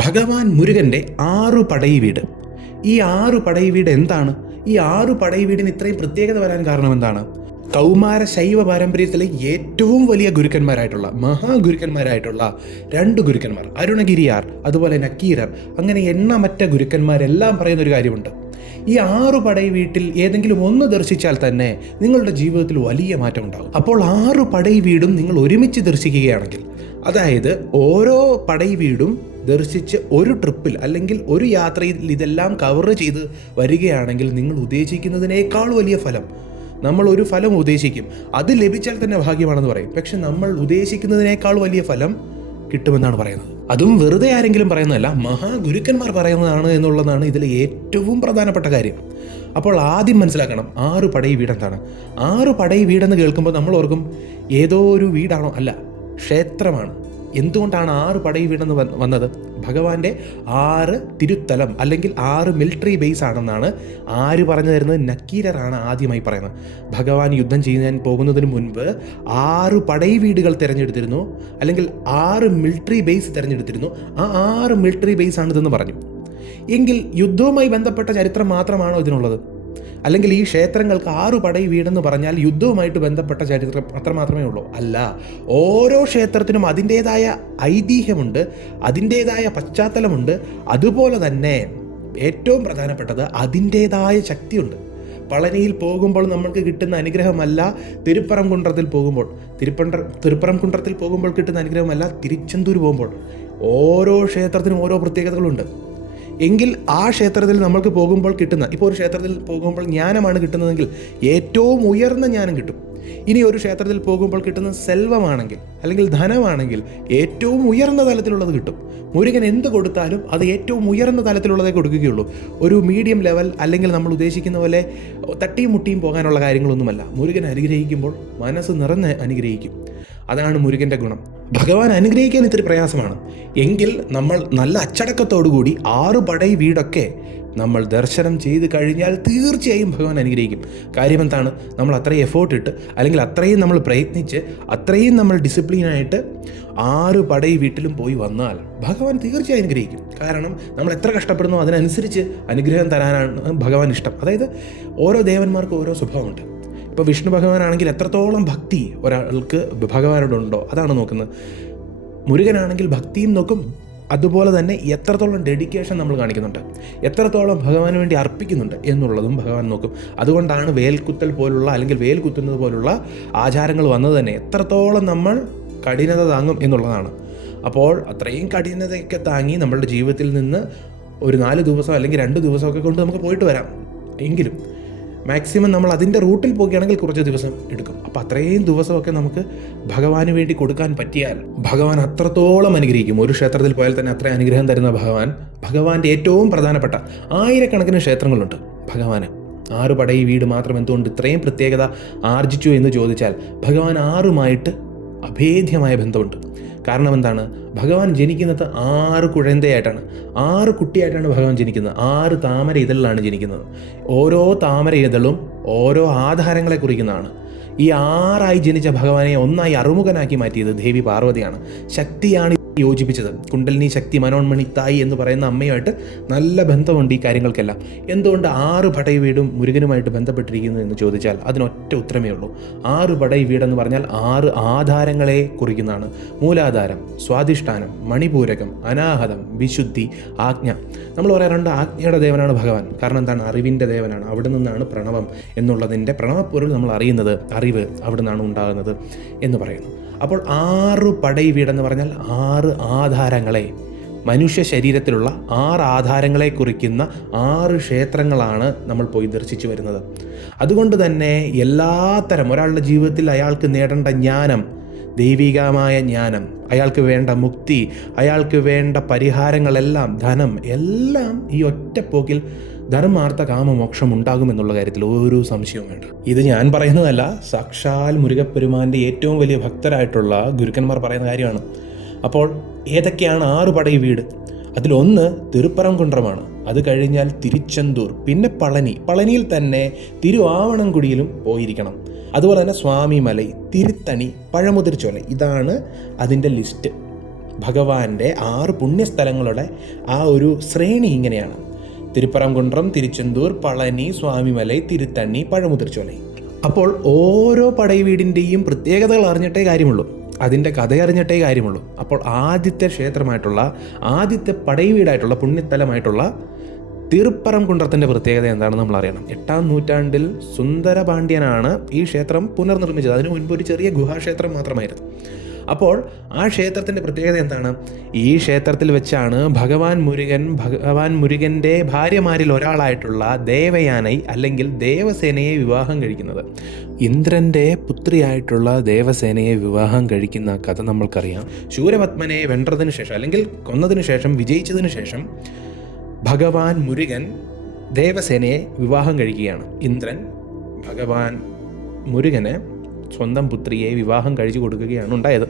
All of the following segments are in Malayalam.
ഭഗവാൻ മുരുകൻ്റെ 6 പടൈ വീട്. ഈ 6 പടൈ വീട് എന്താണ്? ഈ 6 പടൈ വീടിന് ഇത്രയും പ്രത്യേകത വരാൻ കാരണം എന്താണ്? കൗമാര ശൈവ പാരമ്പര്യത്തിലെ ഏറ്റവും വലിയ ഗുരുക്കന്മാരായിട്ടുള്ള മഹാഗുരുക്കന്മാരായിട്ടുള്ള 2 ഗുരുക്കന്മാർ, അരുണഗിരിയാർ അതുപോലെ നക്കീരർ, അങ്ങനെ എണ്ണമറ്റ ഗുരുക്കന്മാരെല്ലാം പറയുന്നൊരു കാര്യമുണ്ട്. ഈ 6 പടൈ വീട്ടിൽ ഏതെങ്കിലും ഒന്ന് ദർശിച്ചാൽ തന്നെ നിങ്ങളുടെ ജീവിതത്തിൽ വലിയ മാറ്റം ഉണ്ടാകും. അപ്പോൾ 6 പടൈ വീടും നിങ്ങൾ ഒരുമിച്ച് ദർശിക്കുകയാണെങ്കിൽ, അതായത് ഓരോ പടൈ വീടും ദർശിച്ച് ഒരു ട്രിപ്പിൽ അല്ലെങ്കിൽ ഒരു യാത്രയിൽ ഇതെല്ലാം കവർ ചെയ്ത് വരികയാണെങ്കിൽ നിങ്ങൾ ഉദ്ദേശിക്കുന്നതിനേക്കാൾ വലിയ ഫലം, നമ്മൾ ഒരു ഫലം ഉദ്ദേശിക്കും, അത് ലഭിച്ചാൽ തന്നെ ഭാഗ്യമാണെന്ന് പറയും. പക്ഷെ നമ്മൾ ഉദ്ദേശിക്കുന്നതിനേക്കാൾ വലിയ ഫലം കിട്ടുമെന്നാണ് പറയുന്നത്. അതും വെറുതെ ആരെങ്കിലും പറയുന്നതല്ല, മഹാഗുരുക്കന്മാർ പറയുന്നതാണ് എന്നുള്ളതാണ് ഇതിലെ ഏറ്റവും പ്രധാനപ്പെട്ട കാര്യം. അപ്പോൾ ആദ്യം മനസ്സിലാക്കണം, 6 പടൈ വീട് എന്താണ്. 6 പടൈ വീടെന്ന് കേൾക്കുമ്പോൾ നമ്മൾ ഓർക്കും ഏതോ ഒരു വീടാണോ? അല്ല, ക്ഷേത്രമാണ്. എന്തുകൊണ്ടാണ് 6 പടൈ വീടെന്ന് വന്നത്? ഭഗവാന്റെ 6 തിരുത്തലം അല്ലെങ്കിൽ 6 മിലിറ്ററി ബേസ് ആണെന്നാണ് ആര് പറഞ്ഞു തരുന്നത്? നക്കീരറാണ് ആദ്യമായി പറയുന്നത്. ഭഗവാൻ യുദ്ധം ചെയ്യാൻ പോകുന്നതിന് മുൻപ് 6 പടൈ വീടുകൾ തിരഞ്ഞെടുത്തിരുന്നു, അല്ലെങ്കിൽ 6 മിലിറ്ററി ബേസ് തിരഞ്ഞെടുത്തിരുന്നു. ആ 6 മിലിറ്ററി ബേസ് ആണിതെന്ന് പറഞ്ഞു. എങ്കിൽ യുദ്ധവുമായി ബന്ധപ്പെട്ട ചരിത്രം മാത്രമാണോ ഇതിനുള്ളത്? അല്ലെങ്കിൽ ഈ ക്ഷേത്രങ്ങൾക്ക് 6 പടൈ വീടെന്ന് പറഞ്ഞാൽ യുദ്ധവുമായിട്ട് ബന്ധപ്പെട്ട ചരിത്രം അത്രമാത്രമേ ഉള്ളൂ? അല്ല, ഓരോ ക്ഷേത്രത്തിനും അതിൻ്റേതായ ഐതിഹ്യമുണ്ട്, അതിൻ്റേതായ പശ്ചാത്തലമുണ്ട്. അതുപോലെ തന്നെ ഏറ്റവും പ്രധാനപ്പെട്ടത് അതിൻ്റേതായ ശക്തിയുണ്ട്. പളനിയിൽ പോകുമ്പോൾ നമ്മൾക്ക് കിട്ടുന്ന അനുഗ്രഹമല്ല തിരുപ്പറംകുன்றത്തിൽ പോകുമ്പോൾ, തിരുപ്പറംകുன்றത്തിൽ പോകുമ്പോൾ കിട്ടുന്ന അനുഗ്രഹമല്ല തിരുച്ചെന്തൂർ പോകുമ്പോൾ. ഓരോ ക്ഷേത്രത്തിനും ഓരോ പ്രത്യേകതകളുണ്ട്. എങ്കിൽ ആ ക്ഷേത്രത്തിൽ നമ്മൾക്ക് പോകുമ്പോൾ കിട്ടുന്ന, ഇപ്പോൾ ഒരു ക്ഷേത്രത്തിൽ പോകുമ്പോൾ ജ്ഞാനമാണ് കിട്ടുന്നതെങ്കിൽ ഏറ്റവും ഉയർന്ന ജ്ഞാനം കിട്ടും. ഇനി ഒരു ക്ഷേത്രത്തിൽ പോകുമ്പോൾ കിട്ടുന്ന സെൽവമാണെങ്കിൽ അല്ലെങ്കിൽ ധനമാണെങ്കിൽ ഏറ്റവും ഉയർന്ന തലത്തിലുള്ളത് കിട്ടും. മുരുകൻ എന്ത് കൊടുത്താലും അത് ഏറ്റവും ഉയർന്ന തലത്തിലുള്ളതേ കൊടുക്കുകയുള്ളൂ. ഒരു മീഡിയം ലെവൽ അല്ലെങ്കിൽ നമ്മൾ ഉദ്ദേശിക്കുന്ന പോലെ തട്ടിയും മുട്ടിയും പോകാനുള്ള കാര്യങ്ങളൊന്നുമല്ല. മുരുകൻ അനുഗ്രഹിക്കുമ്പോൾ മനസ്സ് നിറഞ്ഞ് അനുഗ്രഹിക്കും. അതാണ് മുരുകൻ്റെ ഗുണം. ഭഗവാൻ അനുഗ്രഹിക്കാൻ ഇത്തിരി പ്രയാസമാണ്. എങ്കിൽ നമ്മൾ നല്ല അച്ചടക്കത്തോടുകൂടി 6 പടൈ വീടൊക്കെ നമ്മൾ ദർശനം ചെയ്ത് കഴിഞ്ഞാൽ തീർച്ചയായും ഭഗവാൻ അനുഗ്രഹിക്കും. കാര്യം എന്താണ്? നമ്മൾ അത്രയും എഫേർട്ട് ഇട്ട് അല്ലെങ്കിൽ അത്രയും നമ്മൾ പ്രയത്നിച്ച് അത്രയും നമ്മൾ ഡിസിപ്ലിനായിട്ട് 6 പടൈ വീട്ടിലും പോയി വന്നാൽ ഭഗവാൻ തീർച്ചയായും അനുഗ്രഹിക്കും. കാരണം നമ്മൾ എത്ര കഷ്ടപ്പെടുന്നോ അതിനനുസരിച്ച് അനുഗ്രഹം തരാനാണ് ഭഗവാൻ ഇഷ്ടം. അതായത് ഓരോ ദേവന്മാർക്കും ഓരോ സ്വഭാവമുണ്ട്. ഇപ്പോൾ വിഷ്ണു ഭഗവാനാണെങ്കിൽ എത്രത്തോളം ഭക്തി ഒരാൾക്ക് ഭഗവാനോടുണ്ടോ അതാണ് നോക്കുന്നത്. മുരുകനാണെങ്കിൽ ഭക്തിയും നോക്കും, അതുപോലെ തന്നെ എത്രത്തോളം ഡെഡിക്കേഷൻ നമ്മൾ കാണിക്കുന്നുണ്ട്, എത്രത്തോളം ഭഗവാന് വേണ്ടി അർപ്പിക്കുന്നുണ്ട് എന്നുള്ളതും ഭഗവാൻ നോക്കും. അതുകൊണ്ടാണ് വേൽക്കുത്തൽ പോലുള്ള അല്ലെങ്കിൽ വേൽ കുത്തുന്നത് പോലുള്ള ആചാരങ്ങൾ വന്നത് തന്നെ എത്രത്തോളം നമ്മൾ കഠിനത താങ്ങും എന്നുള്ളതാണ്. അപ്പോൾ അത്രയും കഠിനതയൊക്കെ താങ്ങി നമ്മളുടെ ജീവിതത്തിൽ നിന്ന് ഒരു 4 ദിവസം അല്ലെങ്കിൽ 2 ദിവസമൊക്കെ കൊണ്ട് നമുക്ക് പോയിട്ട് വരാം. എങ്കിലും മാക്സിമം നമ്മൾ അതിൻ്റെ റൂട്ടിൽ പോകുകയാണെങ്കിൽ കുറച്ച് ദിവസം എടുക്കും. അപ്പോൾ അത്രയും ദിവസമൊക്കെ നമുക്ക് ഭഗവാന് വേണ്ടി കൊടുക്കാൻ പറ്റിയാൽ ഭഗവാൻ അത്രത്തോളം അനുഗ്രഹിക്കും. ഒരു ക്ഷേത്രത്തിൽ പോയാൽ തന്നെ അത്രയും അനുഗ്രഹം തരുന്ന ഭഗവാന്റെ ഏറ്റവും പ്രധാനപ്പെട്ട ആയിരക്കണക്കിന് ക്ഷേത്രങ്ങളുണ്ട്. ഭഗവാന് 6 പടൈ വീട് മാത്രം എന്തുകൊണ്ട് ഇത്രയും പ്രത്യേകത ആർജിച്ചു എന്ന് ചോദിച്ചാൽ ഭഗവാൻ 6ഉമായിട്ട് അഭേദ്യമായ ബന്ധമുണ്ട്. കാരണം എന്താണ്? ഭഗവാൻ ജനിക്കുന്നത് 6 കുഴന്തയായിട്ടാണ്, 6 കുട്ടിയായിട്ടാണ് ഭഗവാൻ ജനിക്കുന്നത്. 6 താമര ഇതളിലാണ് ജനിക്കുന്നത്. ഓരോ താമര ഇതളും ഓരോ ആധാരങ്ങളെ കുറിക്കുന്നതാണ്. ഈ 6ആയി ജനിച്ച ഭഗവാനെ ഒന്നായി അറുമുഖനാക്കി മാറ്റിയത് ദേവി പാർവതിയാണ്. ശക്തിയാണ് യോജിപ്പിച്ചത്. കുണ്ടലിനി ശക്തി മനോന്മണി തായി എന്ന് പറയുന്ന അമ്മയുമായിട്ട് നല്ല ബന്ധമുണ്ട് ഈ കാര്യങ്ങൾക്കെല്ലാം. എന്തുകൊണ്ട് 6 പടൈ വീടും മുരുകനുമായിട്ട് ബന്ധപ്പെട്ടിരിക്കുന്നു എന്ന് ചോദിച്ചാൽ അതിനൊറ്റ ഉത്തരമേ ഉള്ളൂ. 6 പടൈ വീടെന്ന് പറഞ്ഞാൽ 6 ആധാരങ്ങളെ കുറിക്കുന്നതാണ്. മൂലാധാരം, സ്വാധിഷ്ഠാനം, മണിപൂരകം, അനാഹതം, വിശുദ്ധി, ആജ്ഞ. നമ്മൾ പറയാറുണ്ട് ആജ്ഞയുടെ ദേവനാണ് ഭഗവാൻ. കാരണം എന്താണ്? അറിവിൻ്റെ ദേവനാണ്. അവിടെ നിന്നാണ് പ്രണവം എന്നുള്ളതിൻ്റെ പ്രണവപ്പൊരുൾ നമ്മൾ അറിയുന്നത്, അറിവ് അവിടെ നിന്നാണ് ഉണ്ടാകുന്നത് എന്ന് പറയുന്നു. അപ്പോൾ 6 പടൈ വീടെന്ന് പറഞ്ഞാൽ 6 ആധാരങ്ങളെ, മനുഷ്യ ശരീരത്തിലുള്ള 6 ആധാരങ്ങളെ കുറിക്കുന്ന 6 ക്ഷേത്രങ്ങളാണ് നമ്മൾ പോയി ദർശിച്ചു വരുന്നത്. അതുകൊണ്ട് തന്നെ എല്ലാത്തരം ഒരാളുടെ ജീവിതത്തിൽ അയാൾക്ക് നേടേണ്ട ജ്ഞാനം, ദൈവികമായ ജ്ഞാനം, അയാൾക്ക് വേണ്ട മുക്തി, അയാൾക്ക് വേണ്ട പരിഹാരങ്ങളെല്ലാം, ധനം എല്ലാം ഈ ഒറ്റപ്പോക്കിൽ ധർമാർത്ഥ കാമമോക്ഷം ഉണ്ടാകുമെന്നുള്ള കാര്യത്തിൽ ഒരു സംശയവും വേണ്ട. ഇത് ഞാൻ പറയുന്നതല്ല, സാക്ഷാൽ മുരുകപ്പെരുമാൻ്റെ ഏറ്റവും വലിയ ഭക്തരായിട്ടുള്ള ഗുരുക്കന്മാർ പറയുന്ന കാര്യമാണ്. അപ്പോൾ ഏതൊക്കെയാണ് 6 പടൈ വീട്? അതിലൊന്ന് തിരുപ്പറംകുன்றമാണ്. അത് കഴിഞ്ഞാൽ തിരുച്ചെന്തൂർ, പിന്നെ പളനിയിൽ തന്നെ തിരുവാവണംകുടിയിലും പോയിരിക്കണം. അതുപോലെ തന്നെ സ്വാമിമലൈ, തിരുത്തണി, പഴമുതിർച്ചോല, ഇതാണ് അതിൻ്റെ ലിസ്റ്റ്. ഭഗവാന്റെ 6 പുണ്യസ്ഥലങ്ങളുടെ ആ ഒരു ശ്രേണി ഇങ്ങനെയാണ്: തിരുപ്പറംകുണ്ട്രം, തിരുച്ചെന്തൂർ, പളനി, സ്വാമിമലൈ, തിരുത്തണ്ണി, പഴമുതിർച്ചോലൈ. അപ്പോൾ ഓരോ പടൈവീടിൻ്റെയും പ്രത്യേകതകൾ അറിഞ്ഞിട്ടേ കാര്യമുള്ളൂ, അതിൻ്റെ കഥ അറിഞ്ഞിട്ടേ കാര്യമുള്ളൂ. അപ്പോൾ ആദ്യത്തെ പടൈവീടായിട്ടുള്ള പുണ്യസ്ഥലമായിട്ടുള്ള തിരുപ്പറംകുണ്ട്രത്തിൻ്റെ പ്രത്യേകത എന്താണെന്ന് നമ്മൾ അറിയണം. 8-ാം നൂറ്റാണ്ടിൽ സുന്ദരപാണ്ഡ്യനാണ് ഈ ക്ഷേത്രം പുനർനിർമ്മിച്ചത്. അതിനു മുൻപ് ഒരു ചെറിയ ഗുഹാക്ഷേത്രം മാത്രമായിരുന്നു. അപ്പോൾ ആ ക്ഷേത്രത്തിൻ്റെ പ്രത്യേകത എന്താണ്? ഈ ക്ഷേത്രത്തിൽ വെച്ചാണ് ഭഗവാൻ മുരുകൻ്റെ ഭാര്യമാരിൽ ഒരാളായിട്ടുള്ള ദേവയാനൈ അല്ലെങ്കിൽ ദേവസേനയെ വിവാഹം കഴിക്കുന്നത്. ഇന്ദ്രൻ്റെ പുത്രിയായിട്ടുള്ള ദേവസേനയെ വിവാഹം കഴിക്കുന്ന കഥ നമ്മൾക്കറിയാം. ശൂരപത്മനെ വെன்றതിന് ശേഷം അല്ലെങ്കിൽ കൊന്നതിന് ശേഷം, വിജയിച്ചതിന് ശേഷം ഭഗവാൻ മുരുകൻ ദേവസേനയെ വിവാഹം കഴിക്കുകയാണ്. ഇന്ദ്രൻ ഭഗവാൻ മുരുകന് സ്വന്തം പുത്രിയെ വിവാഹം കഴിച്ചു കൊടുക്കുകയാണ് ഉണ്ടായത്.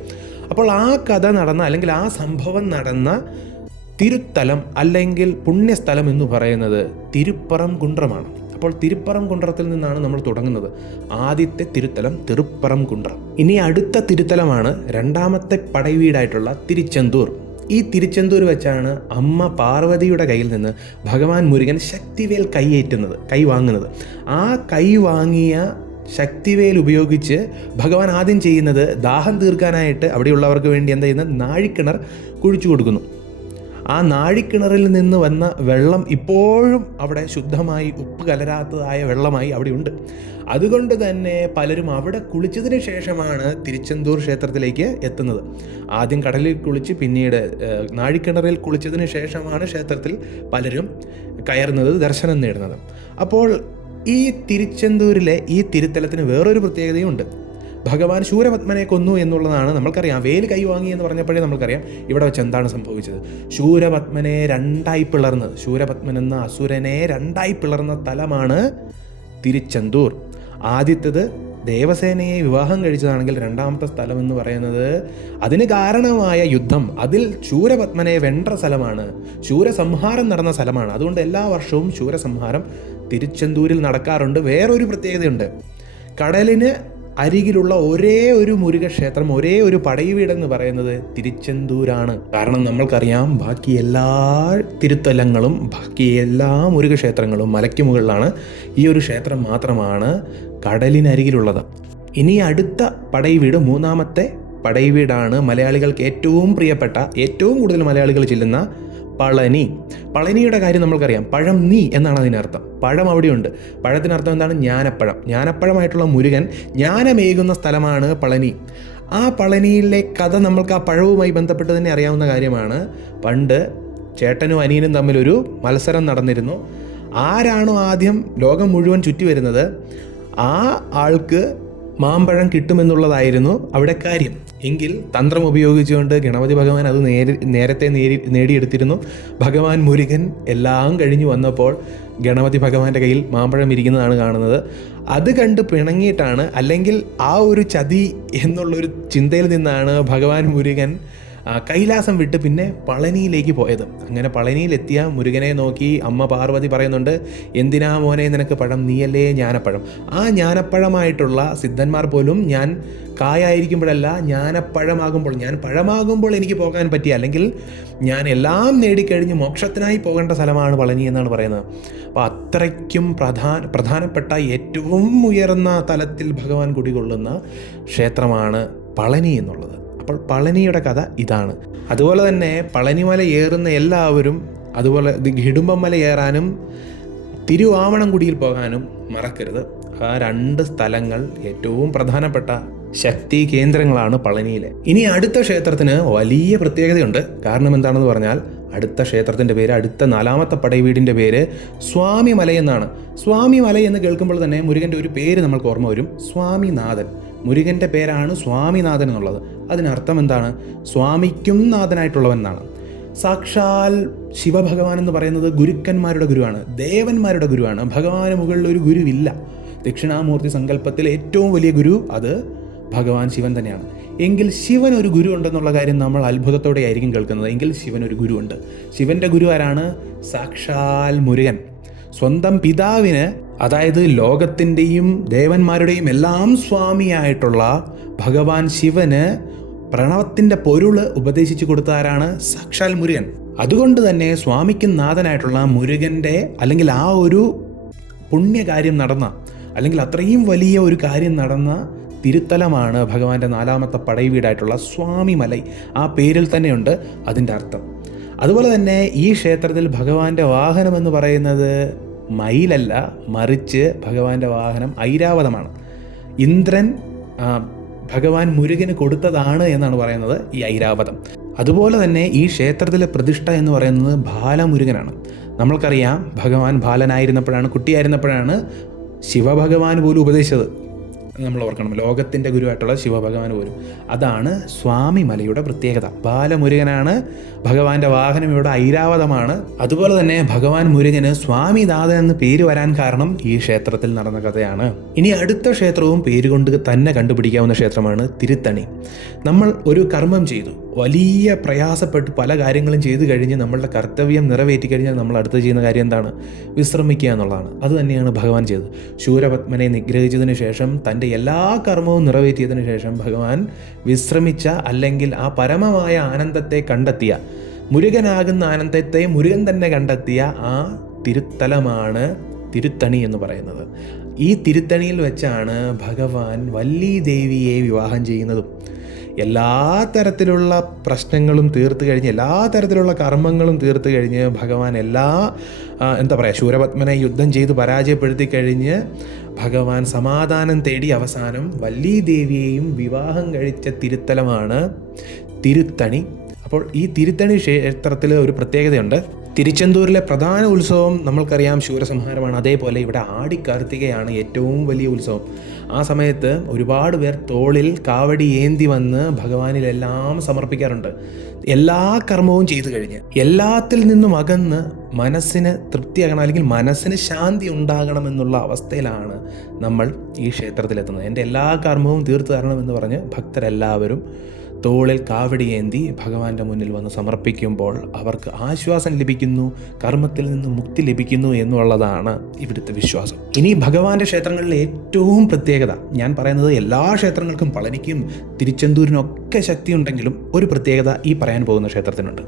അപ്പോൾ ആ കഥ നടന്ന അല്ലെങ്കിൽ ആ സംഭവം നടന്ന തിരുത്തലം അല്ലെങ്കിൽ പുണ്യസ്ഥലം എന്ന് പറയുന്നത് തിരുപ്പറംകുണ്ട്രമാണ്. അപ്പോൾ തിരുപ്പറംകുണ്ട്രത്തിൽ നിന്നാണ് നമ്മൾ തുടങ്ങുന്നത്. ആദ്യത്തെ തിരുത്തലം തിരുപ്പറംകുണ്ട്രം. ഇനി അടുത്ത തിരുത്തലമാണ് 2ാമത്തെ പടൈവീടായിട്ടുള്ള തിരുച്ചെന്തൂർ. ഈ തിരുച്ചെന്തൂർ വെച്ചാണ് അമ്മ പാർവതിയുടെ കയ്യിൽ നിന്ന് ഭഗവാൻ മുരുകൻ ശക്തിവേൽ കൈ വാങ്ങുന്നത്. ആ കൈ വാങ്ങിയ ശക്തിവേൽ ഉപയോഗിച്ച് ഭഗവാൻ ആദ്യം ചെയ്യുന്നത് ദാഹം തീർക്കാനായിട്ട് അവിടെയുള്ളവർക്ക് വേണ്ടി എന്താ ചെയ്യുന്നത്? നാഴിക്കിണർ കുഴിച്ചു കൊടുക്കുന്നു. ആ നാഴിക്കിണറിൽ നിന്ന് വന്ന വെള്ളം ഇപ്പോഴും അവിടെ ശുദ്ധമായി, ഉപ്പ് കലരാത്തതായ വെള്ളമായി അവിടെ ഉണ്ട്. അതുകൊണ്ട് തന്നെ പലരും അവിടെ കുളിച്ചതിന് ശേഷമാണ് തിരുച്ചെന്തൂർ ക്ഷേത്രത്തിലേക്ക് എത്തുന്നത്. ആദ്യം കടലിൽ കുളിച്ച് പിന്നീട് നാഴിക്കിണറിൽ കുളിച്ചതിന് ശേഷമാണ് ക്ഷേത്രത്തിൽ പലരും കയറുന്നത്, ദർശനം നേടുന്നത്. അപ്പോൾ ഈ തിരുച്ചെന്തൂരിലെ ഈ തിരുത്തലത്തിന് വേറൊരു പ്രത്യേകതയുണ്ട്. ഭഗവാൻ ശൂരപത്മനെ കൊന്നു എന്നുള്ളതാണ് നമ്മൾക്കറിയാം. വേല് കൈവാങ്ങി എന്ന് പറഞ്ഞപ്പോഴേ നമ്മൾക്കറിയാം ഇവിടെ വെച്ച് എന്താണ് സംഭവിച്ചത്. ശൂരപത്മനെ 2ആയി പിളർന്ന്, ശൂരപത്മൻ എന്ന അസുരനെ 2ആയി പിളർന്ന സ്ഥലമാണ് തിരുച്ചെന്തൂർ. ആദ്യത്തേത് ദേവസേനയെ വിവാഹം കഴിച്ചതാണെങ്കിൽ 2ാമത്തെ സ്ഥലം എന്ന് പറയുന്നത് അതിന് കാരണമായ യുദ്ധം, അതിൽ ശൂരപത്മനെ വെன்ற സ്ഥലമാണ്, ശൂരസംഹാരം നടന്ന സ്ഥലമാണ്. അതുകൊണ്ട് എല്ലാ വർഷവും ശൂരസംഹാരം തിരുച്ചെന്തൂരിൽ നടക്കാറുണ്ട്. വേറൊരു പ്രത്യേകതയുണ്ട്. കടലിന് അരികിലുള്ള ഒരേ ഒരു മുരുകക്ഷേത്രം, ഒരേ ഒരു പടൈവീടെന്ന് പറയുന്നത് തിരുച്ചെന്തൂരാണ്. കാരണം നമ്മൾക്കറിയാം ബാക്കി എല്ലാ തിരുത്തലങ്ങളും ബാക്കി എല്ലാ മുരുകക്ഷേത്രങ്ങളും മലയ്ക്ക് മുകളിലാണ്. ഈ ഒരു ക്ഷേത്രം മാത്രമാണ് കടലിനരികിലുള്ളത്. ഇനി അടുത്ത പടൈവീട് 3ാമത്തെ പടൈവീടാണ് മലയാളികൾക്ക് ഏറ്റവും പ്രിയപ്പെട്ട, ഏറ്റവും കൂടുതൽ മലയാളികൾ ചെല്ലുന്ന പളനി. പളനിയുടെ കാര്യം നമ്മൾക്കറിയാം. പഴം നീ എന്നാണ് അതിനർത്ഥം. പഴം അവിടെയുണ്ട്. പഴത്തിനർത്ഥം എന്താണ്? ജ്ഞാനപ്പഴം. ജ്ഞാനപ്പഴമായിട്ടുള്ള മുരുകൻ ജ്ഞാനമേകുന്ന സ്ഥലമാണ് പളനി. ആ പളനിയിലെ കഥ നമ്മൾക്ക് ആ പഴവുമായി ബന്ധപ്പെട്ട് തന്നെ അറിയാവുന്ന കാര്യമാണ്. പണ്ട് ചേട്ടനും അനിയനും തമ്മിലൊരു മത്സരം നടന്നിരുന്നു. ആരാണോ ആദ്യം ലോകം മുഴുവൻ ചുറ്റി വരുന്നത് ആ ആൾക്ക് മാമ്പഴം കിട്ടുമെന്നുള്ളതായിരുന്നു അവിടെ കാര്യം. എങ്കിൽ തന്ത്രം ഉപയോഗിച്ചുകൊണ്ട് ഗണപതി ഭഗവാൻ അത് നേരത്തെ നേടിയെടുത്തിരുന്നു. ഭഗവാൻ മുരുകൻ എല്ലാം കഴിഞ്ഞു വന്നപ്പോൾ ഗണപതി ഭഗവാന്റെ കയ്യിൽ മാമ്പഴം ഇരിക്കുന്നതാണ് കാണുന്നത്. അത് കണ്ട് പിണങ്ങിയിട്ടാണ്, അല്ലെങ്കിൽ ആ ഒരു ചതി എന്നുള്ളൊരു ചിന്തയിൽ നിന്നാണ് ഭഗവാൻ മുരുകൻ കൈലാസം വിട്ട് പിന്നെ പളനിയിലേക്ക് പോയത്. അങ്ങനെ പളനിയിലെത്തിയ മുരുകനെ നോക്കി അമ്മ പാർവതി പറയുന്നുണ്ട്, എന്തിനാ മോനെ നിനക്ക് പഴം, നീയല്ലേ ജ്ഞാനപ്പഴം. ആ ജ്ഞാനപ്പഴമായിട്ടുള്ള സിദ്ധന്മാർ പോലും ഞാൻ കായായിരിക്കുമ്പോഴല്ല, ജ്ഞാനപ്പഴമാകുമ്പോൾ, ഞാൻ പഴമാകുമ്പോൾ എനിക്ക് പോകാൻ പറ്റിയ, അല്ലെങ്കിൽ ഞാൻ എല്ലാം നേടിക്കഴിഞ്ഞ് മോക്ഷത്തിനായി പോകേണ്ട സ്ഥലമാണ് പളനി എന്നാണ് പറയുന്നത്. അപ്പോൾ അത്രയ്ക്കും പ്രധാനപ്പെട്ട ഏറ്റവും ഉയർന്ന തലത്തിൽ ഭഗവാൻ കുടികൊള്ളുന്ന ക്ഷേത്രമാണ് പളനി എന്നുള്ളത്. അപ്പോൾ പളനിയുടെ കഥ ഇതാണ്. അതുപോലെ തന്നെ പളനിമല ഏറുന്ന എല്ലാവരും അതുപോലെ ഹിഡുമ്പം മല ഏറാനും തിരുവാവണംകുടിയിൽ പോകാനും മറക്കരുത്. ആ 2 സ്ഥലങ്ങൾ ഏറ്റവും പ്രധാനപ്പെട്ട ശക്തി കേന്ദ്രങ്ങളാണ് പളനിയിലെ. ഇനി അടുത്ത ക്ഷേത്രത്തിന് വലിയ പ്രത്യേകതയുണ്ട്. കാരണം എന്താണെന്ന് പറഞ്ഞാൽ അടുത്ത ക്ഷേത്രത്തിൻ്റെ പേര്, അടുത്ത 4ാമത്തെ പടൈവീടിൻ്റെ പേര് സ്വാമിമല എന്നാണ്. സ്വാമിമല എന്ന് കേൾക്കുമ്പോൾ തന്നെ മുരുകൻ്റെ ഒരു പേര് നമ്മൾക്ക് ഓർമ്മ വരും, സ്വാമിനാഥൻ. മുരുകൻ്റെ പേരാണ് സ്വാമിനാഥൻ എന്നുള്ളത്. അതിനർത്ഥം എന്താണ്? സ്വാമിക്കും നാഥനായിട്ടുള്ളവൻ എന്നാണ്. സാക്ഷാൽ ശിവഭഗവാൻ എന്ന് പറയുന്നത് ഗുരുക്കന്മാരുടെ ഗുരുവാണ്, ദേവന്മാരുടെ ഗുരുവാണ്. ഭഗവാന് മുകളിൽ ഒരു ഗുരുവില്ല. ദക്ഷിണാമൂർത്തി സങ്കല്പത്തിൽ ഏറ്റവും വലിയ ഗുരു അത് ഭഗവാൻ ശിവൻ തന്നെയാണ്. എങ്കിൽ ശിവൻ ഒരു ഗുരു ഉണ്ടെന്നുള്ള കാര്യം നമ്മൾ അത്ഭുതത്തോടെ ആയിരിക്കും കേൾക്കുന്നത്. എങ്കിൽ ശിവൻ ഒരു ഗുരുവുണ്ട്. ശിവൻ്റെ ഗുരു ആരാണ്? സാക്ഷാൽ മുരുകൻ. സ്വന്തം പിതാവിന്, അതായത് ലോകത്തിൻ്റെയും ദേവന്മാരുടെയും എല്ലാം സ്വാമിയായിട്ടുള്ള ഭഗവാൻ ശിവന് പ്രണവത്തിൻ്റെ പൊരുള് ഉപദേശിച്ചു കൊടുത്താരാണ്? സാക്ഷാൽ മുരുകൻ. അതുകൊണ്ട് തന്നെ സ്വാമിക്കും നാഥനായിട്ടുള്ള മുരുകൻ്റെ അല്ലെങ്കിൽ ആ ഒരു പുണ്യകാര്യം നടന്ന, അല്ലെങ്കിൽ അത്രയും വലിയ ഒരു കാര്യം നടന്ന തിരുത്തലമാണ് ഭഗവാന്റെ 4ാമത്തെ പടൈവീടായിട്ടുള്ള സ്വാമിമലൈ. ആ പേരിൽ തന്നെയുണ്ട് അതിൻ്റെ അർത്ഥം. അതുപോലെ തന്നെ ഈ ക്ഷേത്രത്തിൽ ഭഗവാന്റെ വാഹനം എന്ന് പറയുന്നത് മയിലല്ല, മറിച്ച് ഭഗവാന്റെ വാഹനം ഐരാവതമാണ്. ഇന്ദ്രൻ ഭഗവാൻ മുരുകന് കൊടുത്തതാണ് എന്നാണ് പറയുന്നത് ഈ ഐരാവതം. അതുപോലെ തന്നെ ഈ ക്ഷേത്രത്തിലെ പ്രതിഷ്ഠ എന്ന് പറയുന്നത് ബാലമുരുകനാണ്. നമ്മൾക്കറിയാം, ഭഗവാൻ ബാലനായിരുന്നപ്പോഴാണ്, കുട്ടിയായിരുന്നപ്പോഴാണ് ശിവഭഗവാൻ പോലും ഉപദേശിച്ചത്. നമ്മൾ ഓർക്കണം, ലോകത്തിൻ്റെ ഗുരുവായിട്ടുള്ള ശിവഭഗവാൻ പോലും. അതാണ് സ്വാമിമലയുടെ പ്രത്യേകത. ബാലമുരുകനാണ് ഭഗവാന്റെ വാഹനം, ഇവിടെ ഐരാവതമാണ്. അതുപോലെ തന്നെ ഭഗവാൻ മുരുകന് സ്വാമിനാഥൻ എന്ന് പേര് വരാൻ കാരണം ഈ ക്ഷേത്രത്തിൽ നടന്ന കഥയാണ്. ഇനി അടുത്ത ക്ഷേത്രവും പേരുകൊണ്ട് തന്നെ കണ്ടുപിടിക്കാവുന്ന ക്ഷേത്രമാണ് തിരുത്തണി. നമ്മൾ ഒരു കർമ്മം ചെയ്തു, വലിയ പ്രയാസപ്പെട്ട് പല കാര്യങ്ങളും ചെയ്തു കഴിഞ്ഞ് നമ്മളുടെ കർത്തവ്യം നിറവേറ്റി കഴിഞ്ഞാൽ നമ്മൾ അടുത്ത് ചെയ്യുന്ന കാര്യം എന്താണ്? വിശ്രമിക്കുക എന്നുള്ളതാണ്. അത് തന്നെയാണ് ഭഗവാൻ ചെയ്തത്. ശൂരപത്മനെ നിഗ്രഹിച്ചതിന് ശേഷം, തൻ്റെ എല്ലാ കർമ്മവും നിറവേറ്റിയതിനു ശേഷം ഭഗവാൻ വിശ്രമിച്ച, അല്ലെങ്കിൽ ആ പരമമായ ആനന്ദത്തെ കണ്ടെത്തിയ, മുരുകനാകുന്ന ആനന്ദത്തെ മുരുകൻ തന്നെ കണ്ടെത്തിയ ആ തിരുത്തലമാണ് തിരുത്തണി എന്ന് പറയുന്നത്. ഈ തിരുത്തണിയിൽ വെച്ചാണ് ഭഗവാൻ വല്ലീ ദേവിയെ വിവാഹം ചെയ്യുന്നതും. എല്ലാ തരത്തിലുള്ള പ്രശ്നങ്ങളും തീർത്ത് കഴിഞ്ഞ്, എല്ലാ തരത്തിലുള്ള കർമ്മങ്ങളും തീർത്ത് കഴിഞ്ഞ് ഭഗവാൻ ശൂരപത്മനെ യുദ്ധം ചെയ്ത് പരാജയപ്പെടുത്തി കഴിഞ്ഞ് ഭഗവാൻ സമാധാനം തേടി അവസാനം വല്ലീ ദേവിയെയും വിവാഹം കഴിച്ച തിരുത്തലമാണ് തിരുത്തണി. അപ്പോൾ ഈ തിരുത്തണി ക്ഷേത്രത്തിൽ ഒരു പ്രത്യേകതയുണ്ട്. തിരുച്ചെന്തൂരിലെ പ്രധാന ഉത്സവം നമ്മൾക്കറിയാം ശൂരസംഹാരമാണ്. അതേപോലെ ഇവിടെ ആടിക്കാർത്തികയാണ് ഏറ്റവും വലിയ ഉത്സവം. ആ സമയത്ത് ഒരുപാട് പേർ തോളിൽ കാവടി ഏന്തി വന്ന് ഭഗവാനിലെല്ലാം സമർപ്പിക്കാറുണ്ട്. എല്ലാ കർമ്മവും ചെയ്തു കഴിഞ്ഞ്, എല്ലാത്തിൽ നിന്നും അകന്ന് മനസ്സിന് തൃപ്തിയാകണം, അല്ലെങ്കിൽ മനസ്സിന് ശാന്തി ഉണ്ടാകണമെന്നുള്ള അവസ്ഥയിലാണ് നമ്മൾ ഈ ക്ഷേത്രത്തിലെത്തുന്നത്. എൻ്റെ എല്ലാ കർമ്മവും തീർത്തു തരണമെന്ന് പറഞ്ഞ് ഭക്തരെല്ലാവരും തോളിൽ കാവടിയേന്തി ഭഗവാന്റെ മുന്നിൽ വന്ന് സമർപ്പിക്കുമ്പോൾ അവർക്ക് ആശ്വാസം ലഭിക്കുന്നു, കർമ്മത്തിൽ നിന്ന് മുക്തി ലഭിക്കുന്നു എന്നുള്ളതാണ് ഇവിടുത്തെ വിശ്വാസം. ഇനി ഭഗവാന്റെ ക്ഷേത്രങ്ങളിലെ ഏറ്റവും പ്രത്യേകത, ഞാൻ പറയുന്നത് എല്ലാ ക്ഷേത്രങ്ങൾക്കും, പളനിക്കും തിരുച്ചെന്തൂരിനൊക്കെ ശക്തി ഉണ്ടെങ്കിലും ഒരു പ്രത്യേകത ഈ പറയാൻ പോകുന്ന ക്ഷേത്രത്തിനുണ്ട്.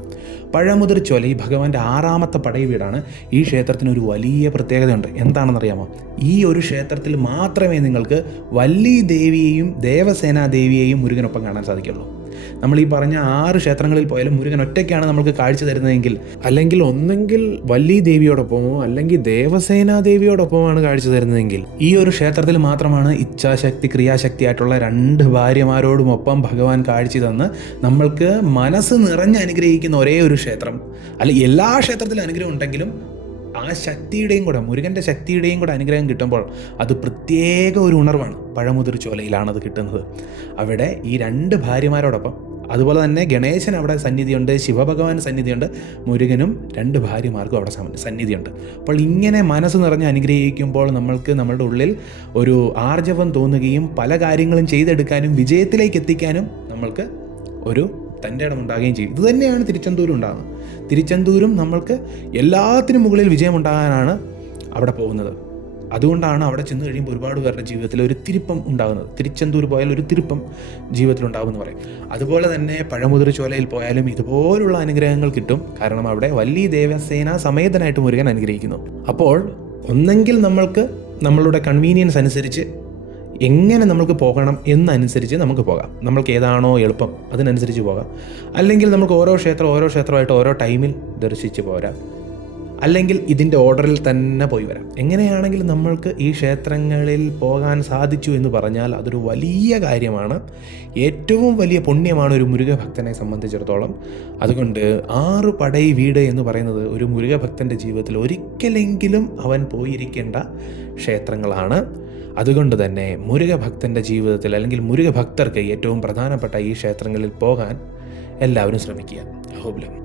പഴമുതിർ ചോല ഈ ഭഗവാന്റെ 6ാമത്തെ പടൈവീടാണ്. ഈ ക്ഷേത്രത്തിന് ഒരു വലിയ പ്രത്യേകതയുണ്ട്. എന്താണെന്നറിയാമോ? ഈ ഒരു ക്ഷേത്രത്തിൽ മാത്രമേ നിങ്ങൾക്ക് വല്ലീ ദേവിയെയും ദേവസേനാദേവിയെയും മുരുകനൊപ്പം കാണാൻ സാധിക്കുള്ളൂ. നമ്മൾ ഈ പറഞ്ഞ 6 ക്ഷേത്രങ്ങളിൽ പോയാലും മുരുകൻ ഒറ്റയ്ക്കാണ് നമ്മൾക്ക് കാഴ്ച തരുന്നതെങ്കിൽ, അല്ലെങ്കിൽ ഒന്നെങ്കിൽ വല്ലീ ദേവിയോടൊപ്പമോ അല്ലെങ്കിൽ ദേവസേനാദേവിയോടൊപ്പമാണ് കാഴ്ച തരുന്നതെങ്കിൽ, ഈ ഒരു ക്ഷേത്രത്തിൽ മാത്രമാണ് ഇച്ഛാശക്തി ക്രിയാശക്തി ആയിട്ടുള്ള 2 ഭാര്യമാരോടുമൊപ്പം ഭഗവാൻ കാഴ്ച തന്ന് നമ്മൾക്ക് മനസ്സ് നിറഞ്ഞ് അനുഗ്രഹിക്കുന്ന ഒരേ ഒരു ക്ഷേത്രം. അല്ല, എല്ലാ ക്ഷേത്രത്തിലും അനുഗ്രഹം ഉണ്ടെങ്കിലും ആ ശക്തിയുടെയും കൂടെ, മുരുകൻ്റെ ശക്തിയുടെയും കൂടെ അനുഗ്രഹം കിട്ടുമ്പോൾ അത് പ്രത്യേക ഒരു ഉണർവാണ്. പഴമുതിർ ചോലയിലാണത് കിട്ടുന്നത്. അവിടെ ഈ 2 ഭാര്യമാരോടൊപ്പം, അതുപോലെ തന്നെ ഗണേശൻ അവിടെ സന്നിധിയുണ്ട്, ശിവഭഗവാൻ സന്നിധിയുണ്ട്, മുരുകനും 2 ഭാര്യമാർക്കും അവിടെ സന്നിധിയുണ്ട്. അപ്പോൾ ഇങ്ങനെ മനസ്സ് നിറഞ്ഞ് അനുഗ്രഹിക്കുമ്പോൾ നമ്മളുടെ ഉള്ളിൽ ഒരു ആർജവം തോന്നുകയും പല കാര്യങ്ങളും ചെയ്തെടുക്കാനും വിജയത്തിലേക്ക് എത്തിക്കാനും നമ്മൾക്ക് ഒരു തൻ്റെ ഇടമുണ്ടാകുകയും ചെയ്യും. ഇത് തന്നെയാണ് തിരുച്ചെന്തൂരും ഉണ്ടാകുന്നത്. തിരുച്ചെന്തൂരും നമ്മൾക്ക് എല്ലാത്തിനും മുകളിൽ വിജയമുണ്ടാകാനാണ് അവിടെ പോകുന്നത്. അതുകൊണ്ടാണ് അവിടെ ചെന്ന് കഴിയുമ്പോൾ ഒരുപാട് പേരുടെ ജീവിതത്തിൽ ഒരു തിരുപ്പം ഉണ്ടാകുന്നത്. തിരുച്ചെന്തൂർ പോയാൽ ഒരു തിരുപ്പം ജീവിതത്തിൽ ഉണ്ടാകുമെന്ന് പറയും. അതുപോലെ തന്നെ പഴമുതിർ ചോലയിൽ പോയാലും ഇതുപോലുള്ള അനുഗ്രഹങ്ങൾ കിട്ടും. കാരണം അവിടെ വല്ലീ ദേവസേന സമേതനായിട്ട് മുരുകൻ അനുഗ്രഹിക്കുന്നു. അപ്പോൾ ഒന്നെങ്കിൽ നമ്മൾക്ക് നമ്മളുടെ കൺവീനിയൻസ് അനുസരിച്ച് എങ്ങനെ നമുക്ക് പോകണം എന്നനുസരിച്ച് നമുക്ക് പോകാം. നമ്മൾക്ക് ഏതാണോ എളുപ്പം അതിനനുസരിച്ച് പോകാം. അല്ലെങ്കിൽ നമുക്ക് ഓരോ ക്ഷേത്രമായിട്ട് ഓരോ ടൈമിൽ ദർശിച്ച് പോരാം. അല്ലെങ്കിൽ ഇതിൻ്റെ ഓർഡറിൽ തന്നെ പോയി വരാം. എങ്ങനെയാണെങ്കിലും നമ്മൾക്ക് ഈ ക്ഷേത്രങ്ങളിൽ പോകാൻ സാധിച്ചു എന്ന് പറഞ്ഞാൽ അതൊരു വലിയ കാര്യമാണ്. ഏറ്റവും വലിയ പുണ്യമാണ് ഒരു മുരുകഭക്തനെ സംബന്ധിച്ചിടത്തോളം. അതുകൊണ്ട് 6 പടൈ വീട് എന്ന് പറയുന്നത് ഒരു മുരുകഭക്തൻ്റെ ജീവിതത്തിൽ ഒരിക്കലെങ്കിലും അവൻ പോയിരിക്കേണ്ട ക്ഷേത്രങ്ങളാണ്. അതുകൊണ്ട് തന്നെ മുരുകഭക്തൻ്റെ ജീവിതത്തിൽ, അല്ലെങ്കിൽ മുരുകഭക്തർക്ക് ഏറ്റവും പ്രധാനപ്പെട്ട ഈ ക്ഷേത്രങ്ങളിൽ പോകാൻ എല്ലാവരും ശ്രമിക്കുക. അഹോബിലം.